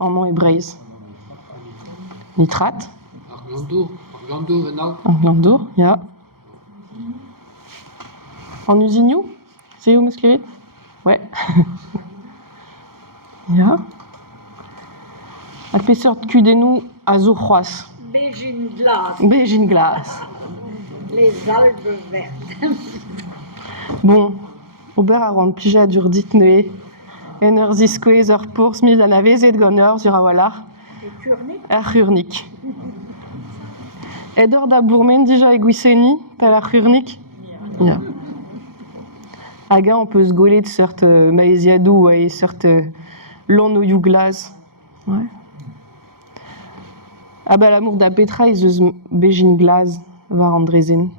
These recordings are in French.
en mont hébraïs. Nitrate. Arglandour, ja. En usignou, c'est où musclé? Ouais. Ja. L'épaisseur de Cudenou azurroise. Beijing glace. Les Alpes vertes. Bon, Aubert a rond pija dur dit noé. Enerzisque pour smil an avezet gonner sur awalar. Urnik. Edor da bourmen déjà eguiseni, tal urnik. Ja. Aga on peut se gauler de sorte maésiadou et sorte l'on youglas. Ouais. Ah bah l'amour da Petra is eus Beijing glace var Andrezen.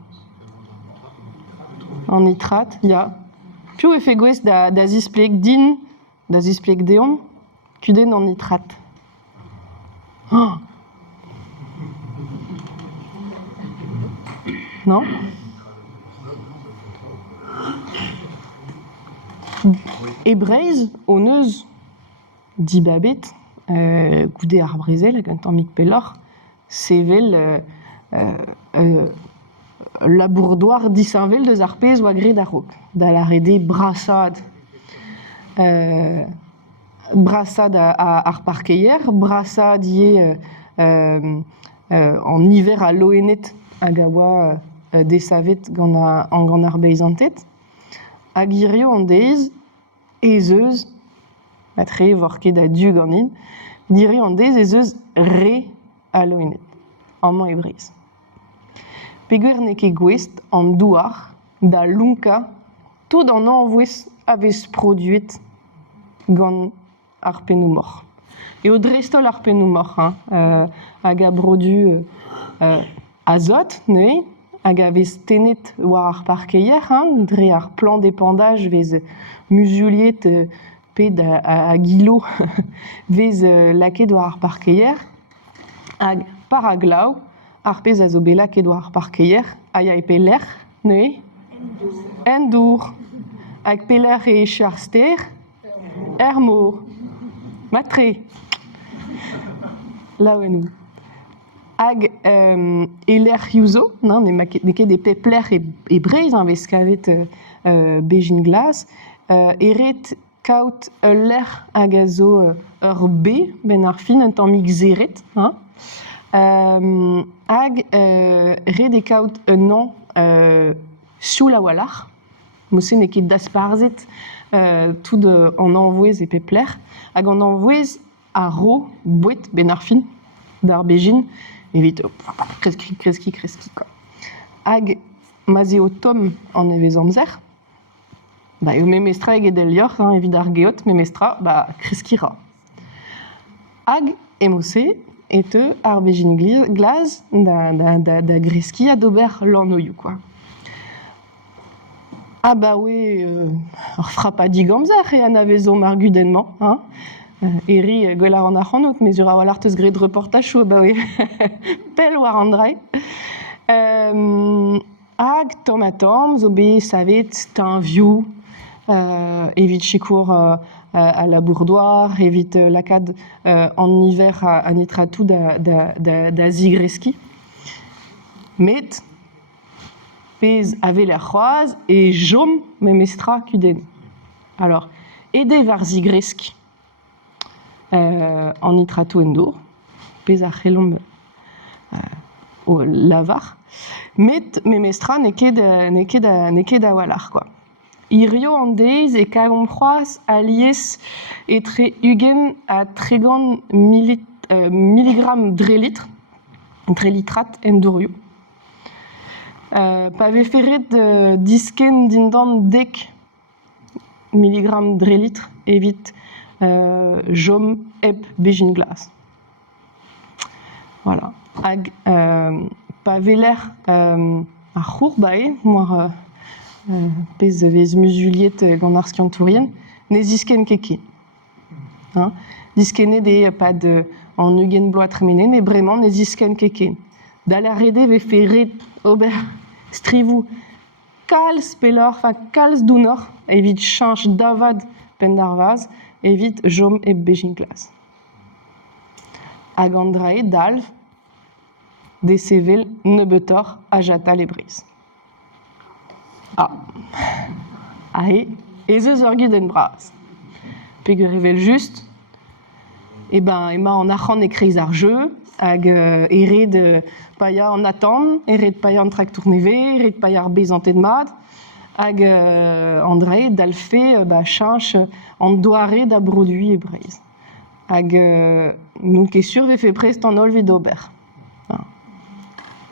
En nitrate, ja. Più efe gwez da zisplek din, da zisplek deon, kuden en nitrate. Oh. Non? Hebreiz, oneuse, di babet, goudé ar brezel, hag an tammig pellor, sevel labourdoir disainvel deus ar pez oa gret ar rok. Da la rede brassad. Brassad ar parkeier, brassad ie en hiver a loenet hag a oa desavet gant ar beizantet. Hag irio an deiz, ezeuz, matre vorket da du gant in, dirio an deiz ezeuz re a loenet, an man hebreiz. Peguer neke gwest an douar da lunka tout an anvouez avez produit gant ar penou mor. Et o drestol ar penou mor, hag a brodu azot, ne, hag a vez tenet war ar parkeier, dre ar plan d'épandage vez musuliet ped a gilo vez laket war ar parkeier, hag par a glav, ar pez a zo bet laket war ar parkeier, a ya e peler, ne? Endour. Hag peler e charster, mor. Matre. La ouenou. Hag eler yuzo, ne ket de pepler e breiz vez kavet Beijing glace, eret kaout l'er hag a zo ur B, ben ar fin un tammig zeret, hag ret e kaout un an sioul a walar, mousse ne ket dasparzet tout an anvouez e pepler, hag an anvouez a ro bouet ben ar fin d'ar Beijing, evit kreski, quoi. Hag mazeo tom an evez amzer, ba eo memestra eget el lior, evit ar geot, memestra, ba kreskira. Hag emose et ar Beijing glace da greski a d'ober l'anoyou, quoi. Ah bah oui, ur frappadi gamzer e an avezo mar gudenman, eri gwelar an ac'hanot, mezur a walar teus gret reportajou, bah oui, pel war an drai. Hag tom a tom, zo bet savet teñ vioù, evit chikour a labourdoir, evit lakad an hiver a nitratou da zigreski. Met, pez ave l'air c'hoaz et jom memestra kuden. Alors, ede var zigresk en nitratou endour, pez ar c'helomb o lavar, met memestra ne ket a walar, quoi. Irio an deiz e kagom c'hoaz a lies etre ugen a tregan milligram drelitr, drelitrat endourioù. Pa veferet disken dindan 10 milligram drelitr evit jom ep Beijing glace. Voilà. Hag pa veler ar c'hour bae, moar pez vez musuliet gant ar skiantourien, ne zisken keke. Diskenet e pad an ugen bloat remenen, mais bremañ ne zisken keke. Da la rede veferet ober strivou kalz pelor, kalz dounor, evit chanj davad pen d'ar vaz, evit jom ep Beijing glace. hag andrae dalv, de sevel nebetor a jata le breiz. Ah, ez eus ur gud en bras. Peg revel just, ema an arc'han e kreiz ar jeu, hag ered paia an atan, ered paia an traktour neve, ered paia ar bezantet mat, hag andrae dalfe chanch an doare da brodui e breiz. Hag nou ket sur vefe prest an olvet d'ober.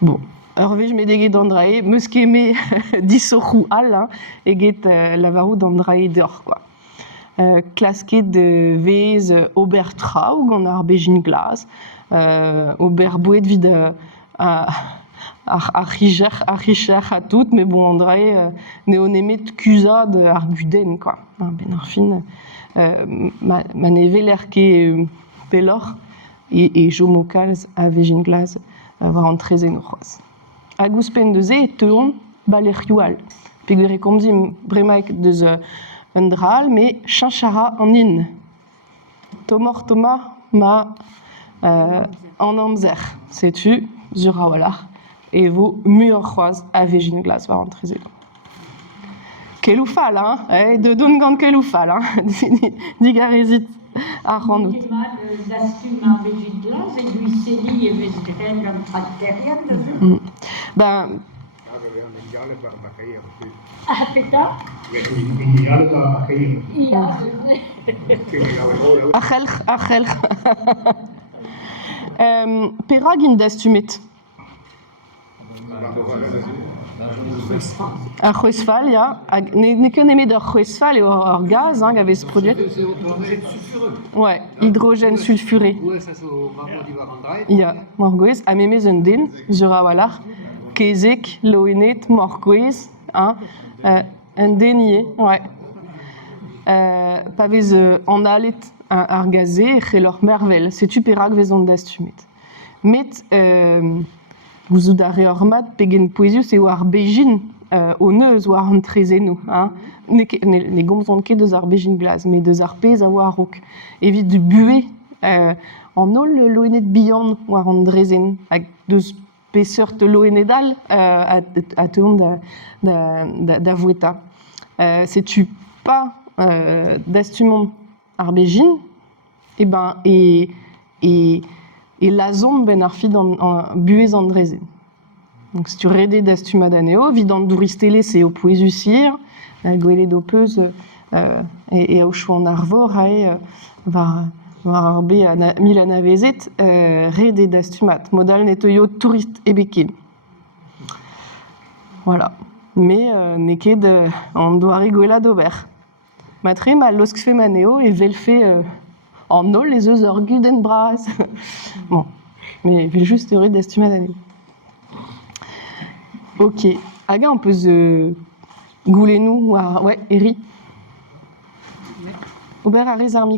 Bon, ur vez medeget andrae, meus keme disorc'hou all, eget lavarou d'andrae d'or, quoi. Klasket de vez ober traoù gant ar bejin glas, ober boued vid ar richer a tout, mais bon, andrae neo nemet kuzad ar guden, quoi. Ben ar fin, ma neve l'er ket pelor e jo mokalz a vejin glas war an trezen o c'hoaz. Hag ouzpen deus e teon balerioù all. Peg ur komzim bremaik deus un dral, me chanchara an in. Tomor toma ma an amzer. Setu, zur a walar, e vo mu ur c'hoaz a vejin glas war an trezen. Kelou fall, hein? De doun gant kelou fall, hein? Digarezit ar c'hannout. D'astum ar vejit glas e gwisseli e vez gren gant trakterian. Ben, Ah, peta? a c'helc'h. Perag in dastumet? Ar c'hwezfall, ya. Ne ken emet ur c'hwezfall eo ur gaz, gavez produet. Ouais, hydrogène sulfuré. Ya, mor gwez, ha memez un den, sur a walar, kezek, loenet, mor gwez, un denier, ouais. Pa vez an alet ar gaze e c'hellor mervel, setu perag vez an dastumet. Met, gouzout ar re ur mat pegen poezius eo ar bejin o neuz war an trezenou. Ne gomzont ket deus ar bejin glas, me deus ar pez a oa ar-raok. Evit du bue an ol loenet bihan war an drezen, hag deus peseurt loenet all a teon da voeta. Setu pa dastumont ar bejin, e lazont ben ar fid buez an drezen. Donc, si tu rede dastumad aneo, vid an douristele se o poezus hir, gwelet o peus e ao chou an arvor war ar be a mil anavezet rede dastumad. Modal neteuio tourist e beken. Voilà. Mais ne ket an doare gwelad ober. Matre ma loskfe maneo e velfe en ol les eus ur gud en bras. Bon, mais vil juste red dastumad aneo. Ok, hag on peut goulenou, ouais, Eri. Ober a rez ar